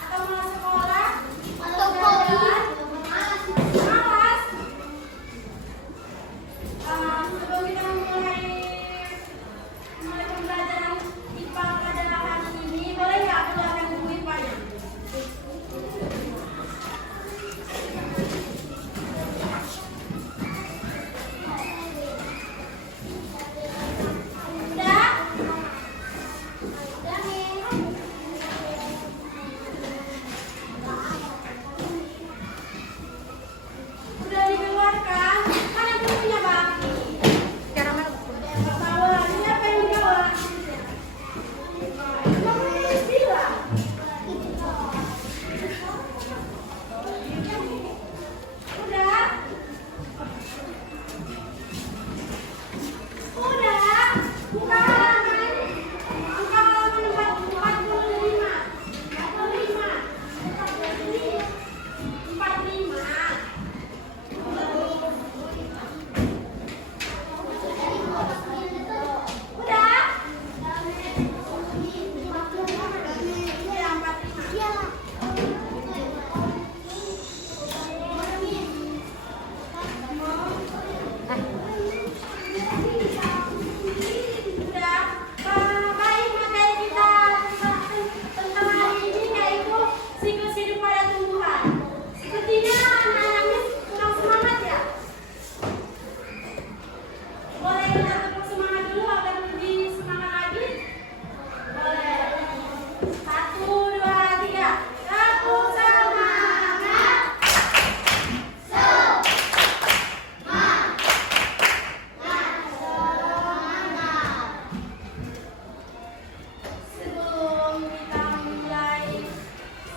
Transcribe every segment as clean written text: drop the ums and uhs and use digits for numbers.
atau mau sekolah? Atau kopi? Malas. Sebelum kita mulai pembelajaran IPA pada hari ini, boleh nggak aku akan buku IPA-nya? Udah dikeluarkan? Mana bukunya, Bang? Sekarang mana bukunya? Bawa, ini apa yang dibawa? Kamu nulis bilang. Udah? Udah? Buka halaman. Buka halaman 45. 45. Udah? Ya, 45. Udah. Baik, materi kita tentang hari ini yaitu siklus hidup pada tumbuhan. Sepertinya anak-anaknya kurang semangat ya? Boleh kita tepuk semangat dulu agar lebih semangat lagi? Boleh. 1, 2, 3. Tepuk semangat.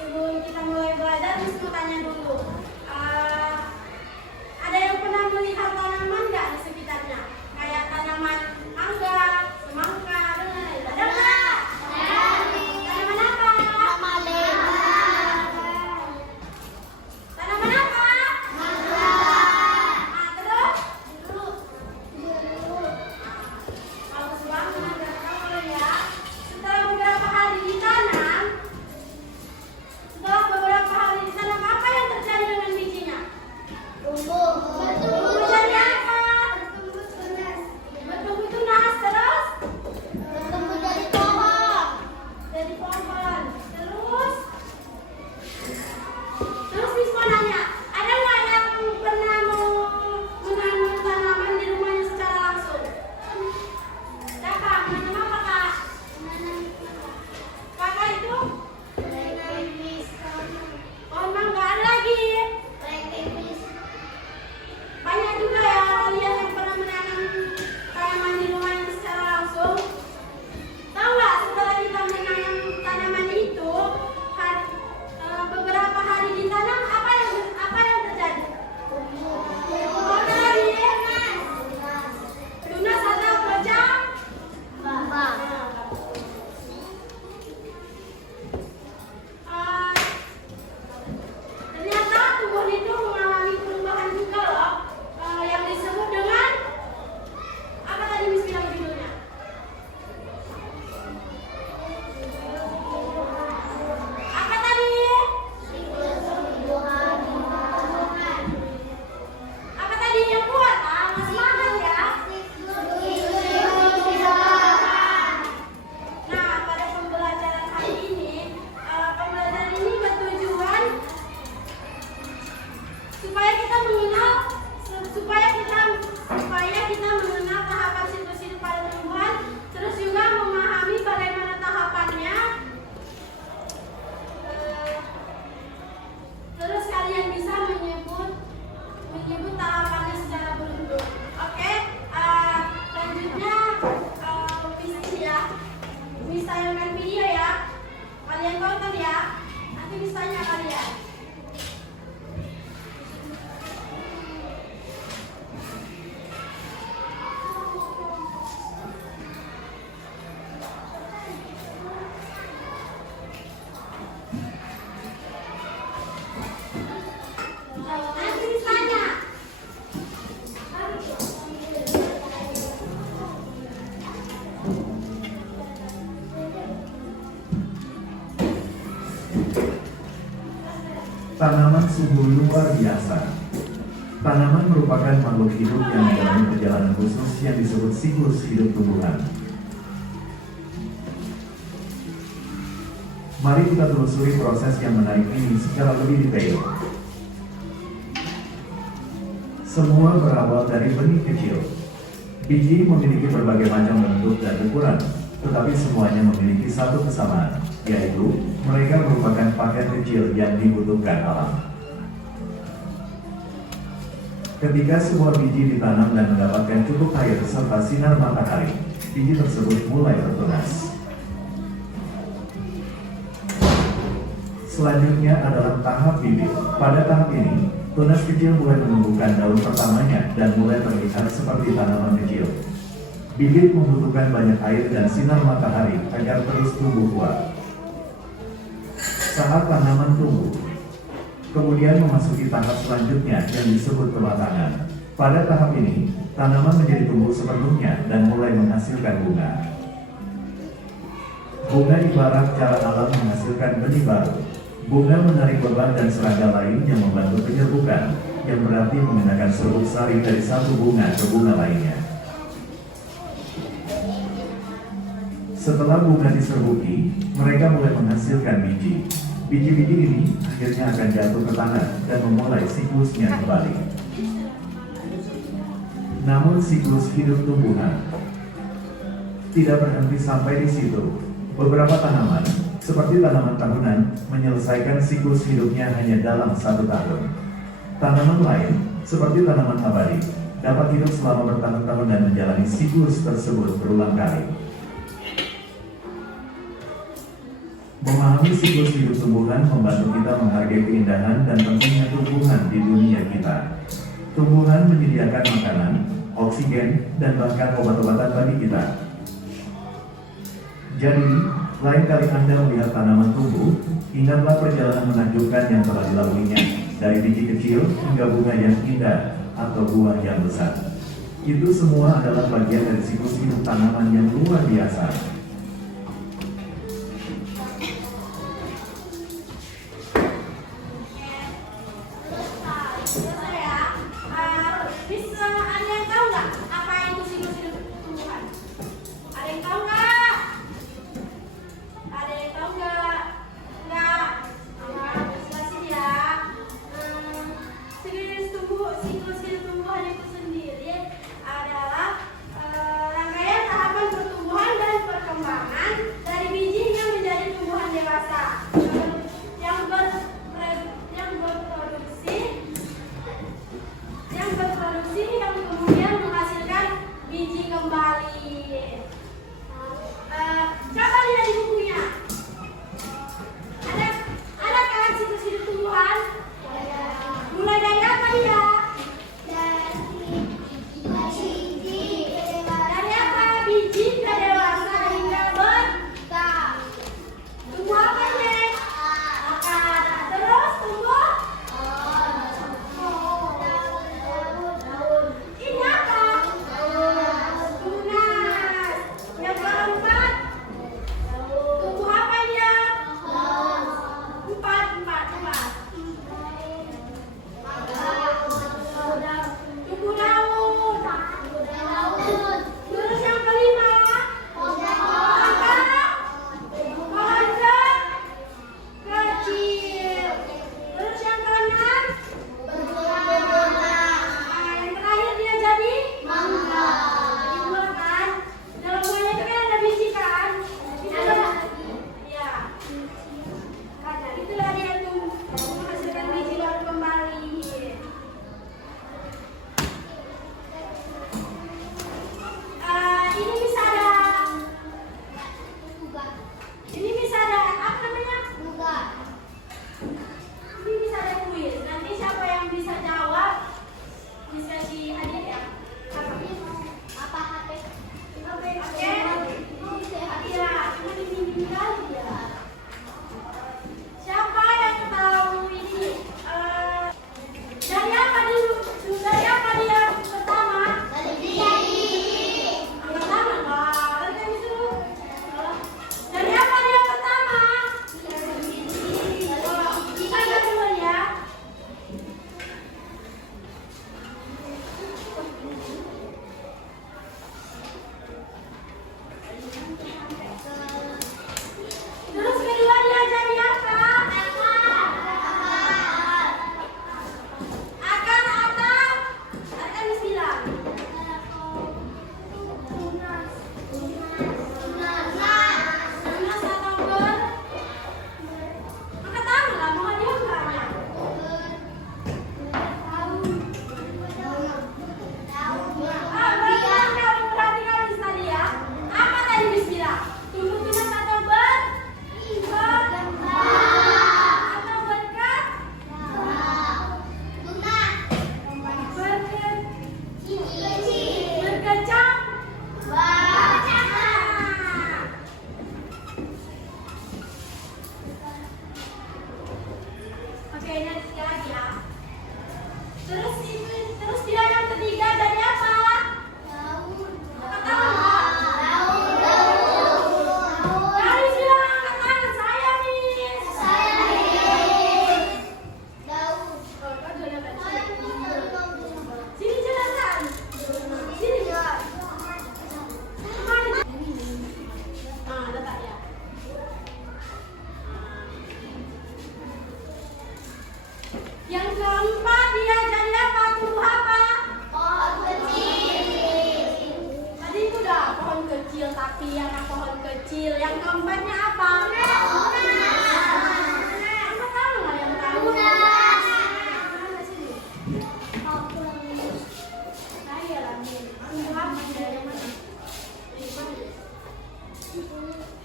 Sebelum kita mulai belajar, Miss mau tanya dulu. Ada yang pernah melihat tanaman nggak di sekitarnya? Kayak tanaman mangga, semangka, ada nggak? Tanaman apa? Tanaman apa? Terus? Bagus banget, kamu ya. Setelah beberapa hari ditanam, apa yang terjadi dengan bijinya? Tumbuh jadi apa? Bertumbuh tunas, terus? Jadi pohon. Terus Miss mau nanya, ada nggak yang pernah mau menanam tanaman di rumahnya secara langsung? Kakak, menanam apa Kak? Kakak itu? Oh, emang nggak ada lagi. Banyak juga ya kalian yang pernah menanam tanaman di rumahnya secara langsung. Tahu nggak, setelah kita menanam tanaman itu, beberapa hari ditanam, apa yang terjadi? Oh, tadi tunas atau pecah? Ternyata tumbuhan itu mengalami perubahan juga loh, yang disebut dengan apa tadi Miss bilang judulnya? Apa tadi? Apa tadi yang kuat? Semangat ya. Nah, pada pembelajaran hari ini, pembelajaran ini bertujuan supaya kita mengenal tahapan siklus hidup pada tumbuhan, terus juga memahami bagaimana tahapannya. Terus kalian bisa menyebut tahapannya secara beruntun. Oke, lanjutnya Miss tayangkan video ya. Kalian tonton ya. Nanti Miss tanya kalian. Nanti Miss tanya. Tanaman sungguh luar biasa. Tanaman merupakan makhluk hidup yang menjalani perjalanan khusus yang disebut siklus hidup tumbuhan. Mari kita telusuri proses yang menarik ini secara lebih detail. Semua berawal dari benih kecil. Biji memiliki berbagai macam bentuk dan ukuran, tetapi semuanya memiliki satu kesamaan, yaitu mereka merupakan paket kecil yang dibutuhkan alam. Ketika semua biji ditanam dan mendapatkan cukup air serta sinar matahari, biji tersebut mulai bertunas. Selanjutnya adalah tahap bibit. Pada tahap ini, tunas kecil mulai menumbuhkan daun pertamanya dan mulai terlihat seperti tanaman kecil. Bibit membutuhkan banyak air dan sinar matahari agar terus tumbuh kuat. Saat tanaman tumbuh, kemudian memasuki tahap selanjutnya yang disebut kematangan. Pada tahap ini, tanaman menjadi tumbuh sepenuhnya dan mulai menghasilkan bunga. Bunga ibarat cara alam menghasilkan benih baru. Bunga menarik lebah dan serangga lain yang membantu penyerbukan, yang berarti memindahkan serbuk sari dari satu bunga ke bunga lainnya. Setelah bunga diserbuki, mereka mulai menghasilkan biji. Biji-biji ini akhirnya akan jatuh ke tanah dan memulai siklusnya kembali. Namun siklus hidup tumbuhan tidak berhenti sampai di situ. Beberapa tanaman, seperti tanaman tahunan, menyelesaikan siklus hidupnya hanya dalam 1 tahun. Tanaman lain, seperti tanaman abadi, dapat hidup selama bertahun-tahun dan menjalani siklus tersebut berulang kali. Memahami siklus hidup tumbuhan membantu kita menghargai keindahan dan pentingnya tumbuhan di dunia kita. Tumbuhan menyediakan makanan, oksigen, dan bahkan obat-obatan bagi kita. Jadi, lain kali Anda melihat tanaman tumbuh, ingatlah perjalanan menakjubkan yang telah dilaluinya, dari biji kecil hingga bunga yang indah atau buah yang besar. Itu semua adalah bagian dari siklus hidup tanaman yang luar biasa. Bisa ada yang tahu nggak apa itu siklus hidup tumbuhan? Ada yang tahu nggak? Ada yang tahu nggak? Nggak. Jelasin ya. Siklus hidup tumbuhan itu sendiri adalah rangkaian tahapan pertumbuhan dan perkembangan Terus dia yang ketiga dari apa? Angkat tangan, Pak. Dari sila angkat tangan saya, Miss. Sini silakan. Sini. Kemana? Letak ya. Yang keempat dia jadi apa? Tumbuh apa? Tadi itu udah pohon kecil, tapi yang pohon kecil. Yang keempatnya apa? Angkat tangan lah yang tahu. Saya lah, Min. Tumbuh apa? Dari mana? Dari mana?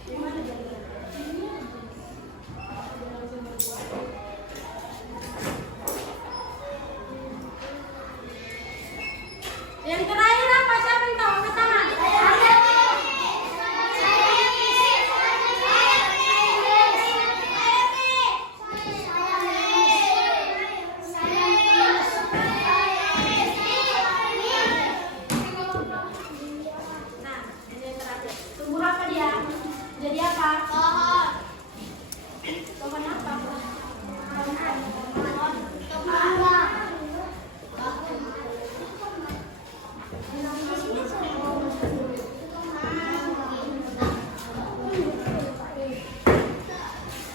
Dari mana jadi? Yang terakhir apa? Siapa yang tahu? Angkat tangan. Nah, ini yang terakhir. Tumbuh apa dia? Jadi apa? Pohon apa? Pohon apa?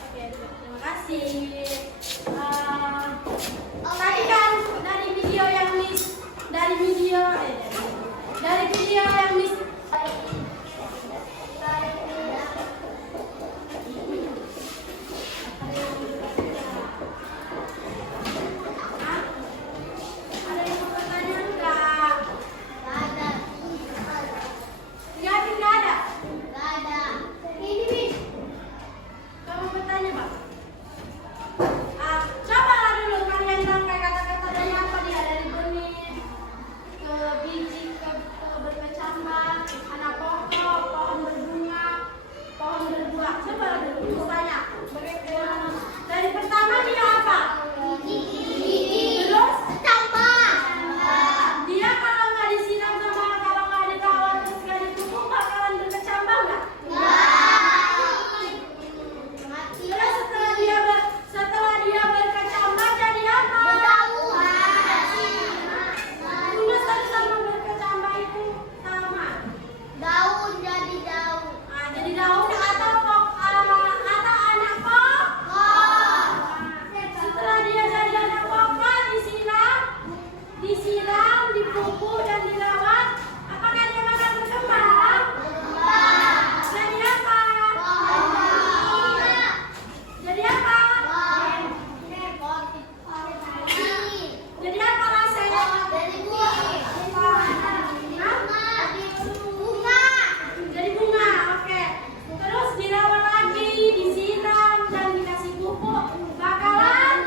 Oke, terima kasih. Tadi kan dari video yang Miss Hah? Ada yang mau bertanya enggak? Enggak ada. Ini Miss. Kamu bertanya, Pak? Coba dulu kalian rangkai kata-kata dari apa dia, dari benih ke biji ke berkecambah, anak pokok, pohon berbunga, pohon berbuah. Coba dulu tanya. Dari pertama dia apa? Terus dia kalau nggak disiram sama kalau nggak ditawar terus nggak dipupuk bakalan berkecambah nggak? Terus setelah dia berkecambah jadi apa? Tunggu sama berkecambah itu sama. Jadi daun atau anak pokok. Setelah dia jadi anak pokok disiram, dipupuk dan dirawat, apakah dia bakal berkembang? Jadi apa? Jadi apa? Jadi apa rasanya? Jadi bunga, oke. Terus dirawat lagi, disiram dan dikasih pupuk, bakalan